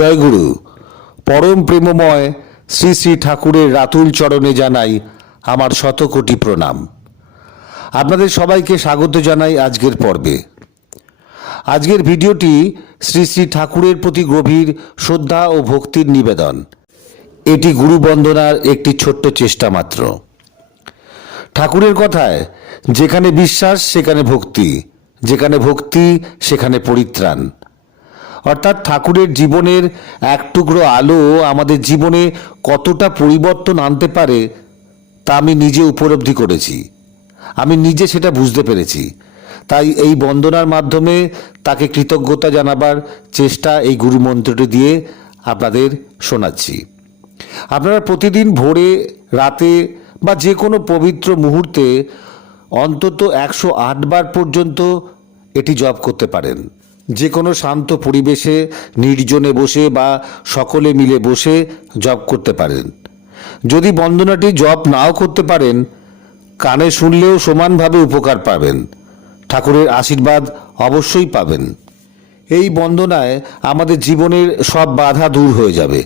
জয়গুরু পরম প্রেমময় শ্রী শ্রী ঠাকুরের রাতুল চরণে জানাই আমার শতকোটি প্রণাম। আপনাদের সবাইকে স্বাগত জানাই আজকের পর্বে। আজকের ভিডিওটি শ্রী শ্রী ঠাকুরের প্রতি গভীর শ্রদ্ধা ও ভক্তির নিবেদন। এটি গুরু বন্দনার একটি ছোট্ট চেষ্টা মাত্র। ঠাকুরের কথায়, যেখানে বিশ্বাস সেখানে ভক্তি, যেখানে ভক্তি সেখানে পরিত্রাণ। অর্থাৎ ঠাকুরের জীবনের এক টুকরো আলো আমাদের জীবনে কতটা পরিবর্তন আনতে পারে তা আমি নিজে উপলব্ধি করেছি, আমি নিজে সেটা বুঝতে পেরেছি। তাই এই বন্দনার মাধ্যমে তাকে কৃতজ্ঞতা জানাবার চেষ্টা এই গুরুমন্ত্রটি দিয়ে আপনাদের শোনাচ্ছি। আপনারা প্রতিদিন ভোরে, রাতে বা যে কোনো পবিত্র মুহূর্তে অন্তত 108 বার পর্যন্ত এটি জপ করতে পারেন। যে কোনো শান্ত পরিবেশে নির্জনে বসে বা সকলে মিলে বসে জপ করতে পারেন। যদি বন্দনাটি জপ নাও করতে পারেন, কানে শুনলেও সমানভাবে উপকার পাবেন, ঠাকুরের আশীর্বাদ অবশ্যই পাবেন। এই বন্দনায় আমাদের জীবনের সব বাধা দূর হয়ে যাবে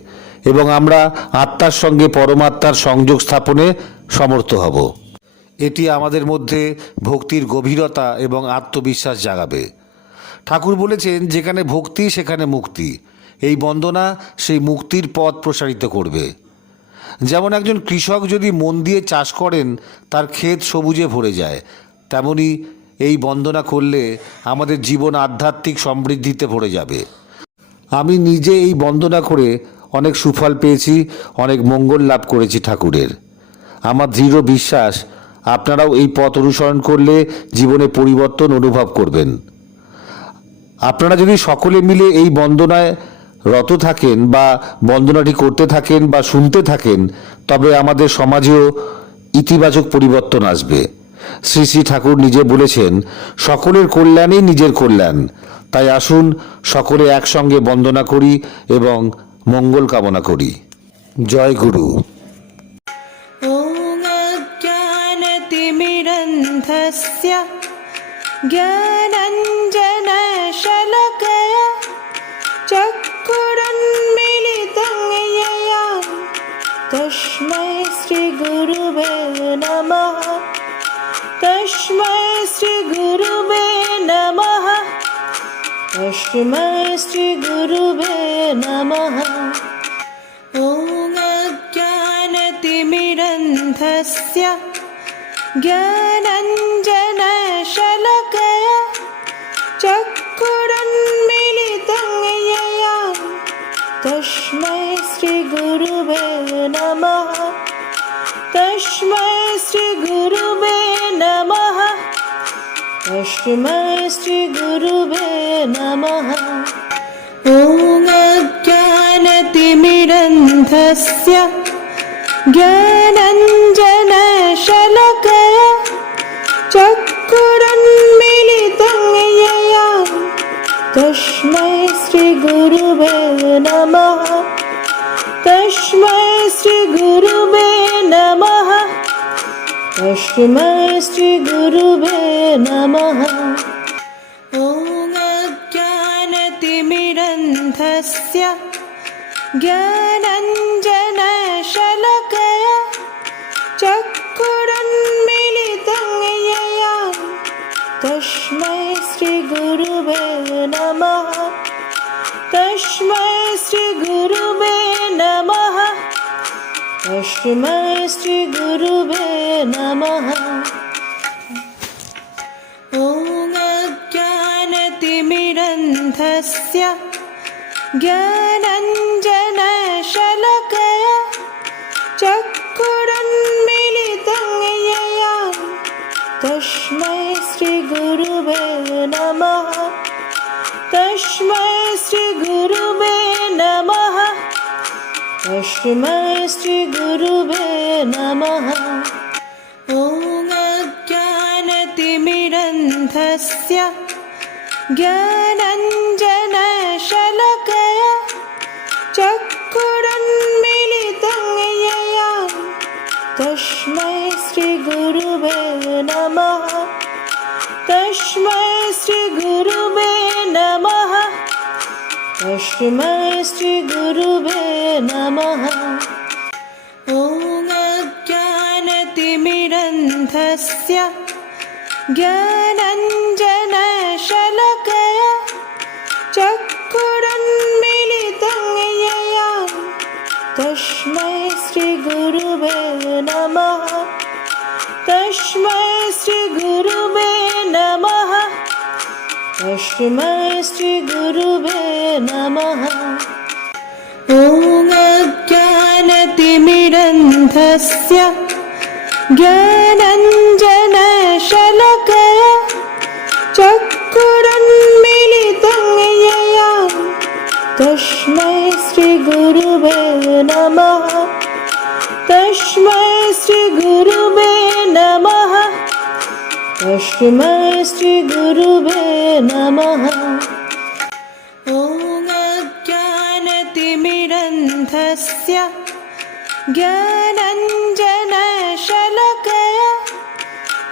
এবং আমরা আত্মার সঙ্গে পরমাত্মার সংযোগ স্থাপনে সমর্থ হব। এটি আমাদের মধ্যে ভক্তির গভীরতা এবং আত্মবিশ্বাস জাগাবে। ঠাকুর বলেছেন, যেখানে ভক্তি সেখানে মুক্তি। এই বন্দনা সেই মুক্তির পথ প্রসারিত করবে। যেমন একজন কৃষক যদি মন দিয়ে চাষ করেন, তার ক্ষেত সবুজে ভরে যায়, তেমনি এই বন্দনা করলে আমাদের জীবন আধ্যাত্মিক সমৃদ্ধিতে ভরে যাবে। আমি নিজে এই বন্দনা করে অনেক সুফল পেয়েছি, অনেক মঙ্গল লাভ করেছি ঠাকুরের। আমার দৃঢ় বিশ্বাস আপনারাও এই পথ অনুসরণ করলে জীবনে পরিবর্তন অনুভব করবেন। আপনারা যদি সকলে মিলে এই বন্দনায় রত থাকেন বা বন্দনাটি করতে থাকেন বা শুনতে থাকেন, তবে আমাদের সমাজেও ইতিবাচক পরিবর্তন আসবে। শ্রী শ্রী ঠাকুর নিজে বলেছেন, সকলের কল্যাণই নিজের কল্যাণ। তাই আসুন সকলে একসঙ্গে বন্দনা করি এবং মঙ্গল কামনা করি। জয় গুরু। ज्ञानञ्जनशलाकया चक्षुरुन्मीलितं येन तस्मै श्रीगुरुवे नमः। तस्मै श्रीगुरुवे नमः। तस्मै श्रीगुरुवे नमः। ॐ अज्ञानतिमिरन्धस्य ज्ञानञ्जनशलाकया चक्षुरुन्मीलितं येन तस्मै श्रीगुरुवे नमः। तस्मै श्रीगुरुवे नमः। तस्मै श्रीगुरुवे नमः। ॐ अज्ञानतिमिरन्धस्य ज्ञानञ्जनशलाकया चक्षुरुन्मीलितं येन तस्मै श्रीगुरुवे नमः। तस्मै श्रीगुरुवे नमः। तस्मै श्रीगुरुवे नमः। ॐ अज्ञानतिमिरन्धस्य ज्ञानञ्जनशलाकया चक्षुरुन्मीलितं येन तस्मै श्रीगुरुवे नमः। तस्मै श्रीगुरुवे नमः। तस्मै श्रीगुरुवे नमः। ॐ अज्ञानतिमिरन्धस्य ज्ञानञ्जनशलाकया चक्षुरुन्मीलितं येन तस्मै श्रीगुरुवे नमः। तस्मै श्रीगुरुवे नमः। तस्मै श्रीगुरुवे नमः। ॐ अज्ञानतिमिरन्धस्य ज्ञानञ्जनशलाकया चक्षुरुन्मीलितं येन तस्मै श्रीगुरुवे नमः। तस्मै श्रीगुरुवे नमः। तस्मै श्रीगुरुवे नमः। ॐ अज्ञानतिमिरन्धस्य ज्ञानञ्जनशलाकया चक्षुरुन्मीलितं येन तस्मै श्रीगुरुवे नमः। तस्मै श्रीगुरुवे नमः। तस्मै श्रीगुरुवे नमः। ॐ अज्ञानतिमिरन्धस्य ज्ञानञ्जनशलाकया चक्षुरुन्मीलितं येन तस्मै श्रीगुरुवे नमः। तस्मै श्रीगुरुवे नमः। तस्मै श्रीगुरुवे नमः। ॐ अज्ञानतिमिरन्धस्य ज्ञानञ्जनशलाकया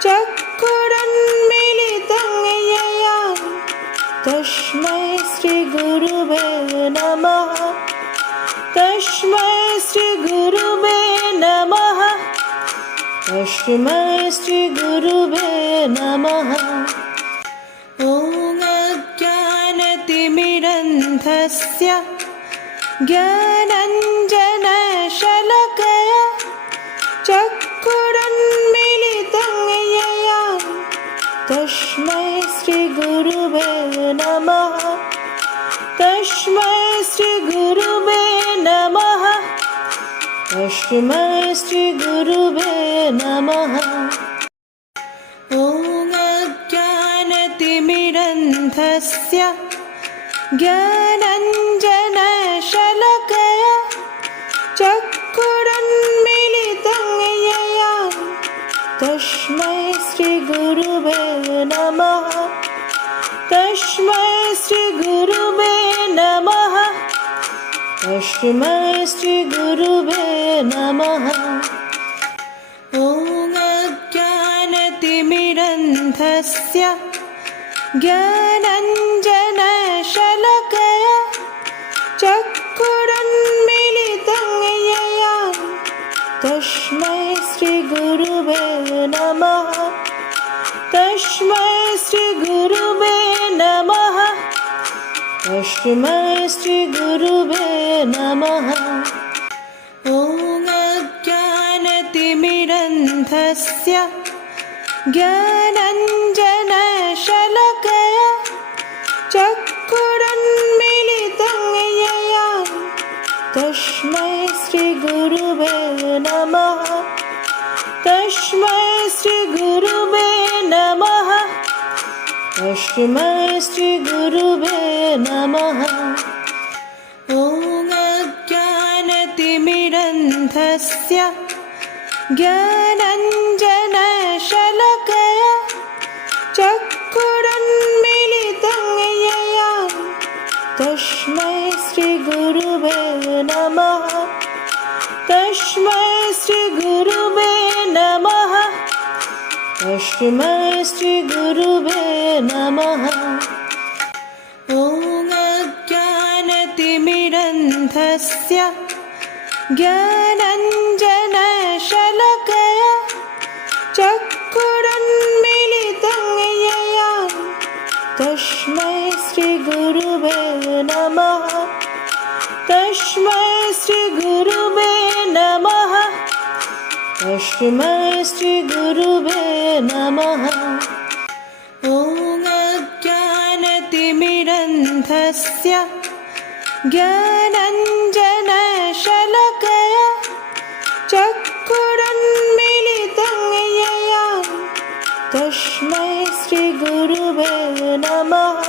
चक्षुरुन्मीलितं येन तस्मै श्रीगुरुवे नमः। तस्मै श्रीगुरुवे नमः। तस्मै श्रीगुरुवे नमः। ॐ अज्ञानतिमिरन्धस्य ज्ञानञ्जनशलाकया चक्षुरुन्मीलितं येन तस्मै श्रीगुरुवे नमः। तस्मै श्रीगुरुवे नमः। तस्मै श्रीगुरुवे नमः। ॐ अज्ञानतिमिरन्धस्य ज्ञानञ्जनशलाकया चक्षुरुन्मीलितं येन तस्मै श्रीगुरुवे नमः। तस्मै श्रीगुरुवे नमः। तस्मै श्रीगुरुवे नमः। ॐ अज्ञानतिमिरन्धस्य ज्ञानञ्जनशलाकया चक्षुरुन्मीलितं येन तस्मै श्रीगुरुवे नमः। तस्मै श्रीगुरुवे नमः। तस्मै श्रीगुरुवे नमः। ॐ अज्ञानतिमिरन्धस्य ज्ञानञ्जनशलाकया चक्षुरुन्मीलितं येन तस्मै श्रीगुरुवे नमः। तस्मै श्रीगुरुवे नमः। तस्मै श्रीगुरुवे नमः। ॐ अज्ञानतिमिरन्धस्य ज्ञानञ्जनशलाकया चक्षुरुन्मीलितं येन तस्मै श्रीगुरुवे नमः। तस्मै श्रीगुरुवे नमः। तस्मै श्रीगुरुवे नमः। ॐ अज्ञानतिमिरन्धस्य ज्ञानञ्जनशलाकया चक्षुरुन्मीलितं येन तस्मै श्रीगुरुवे नमः। तस्मै श्रीगुरुवे नमः। तस्मै श्रीगुरुवे नमः। ॐ अज्ञानतिमिरन्धस्य ज्ञानञ्जनशलाकया चक्षुरुन्मीलितं येन तस्मै श्रीगुरुवे नमः।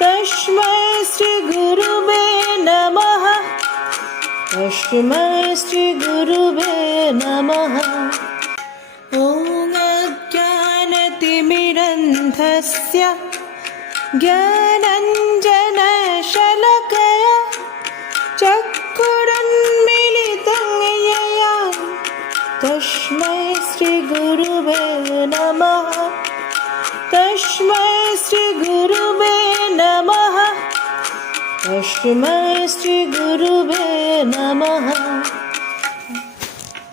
तस्मै श्रीगुरुवे नमः। तस्मै श्रीगुरुवे नमः। ॐ अज्ञानतिमिरन्धस्य ज्ञानञ्जनशलाकया चक्षुरुन्मीलितं येन तस्मै श्रीगुरुवे नमः। तस्मै श्रीगुरुवे नमः। तस्मै श्रीगुरुवे नमः।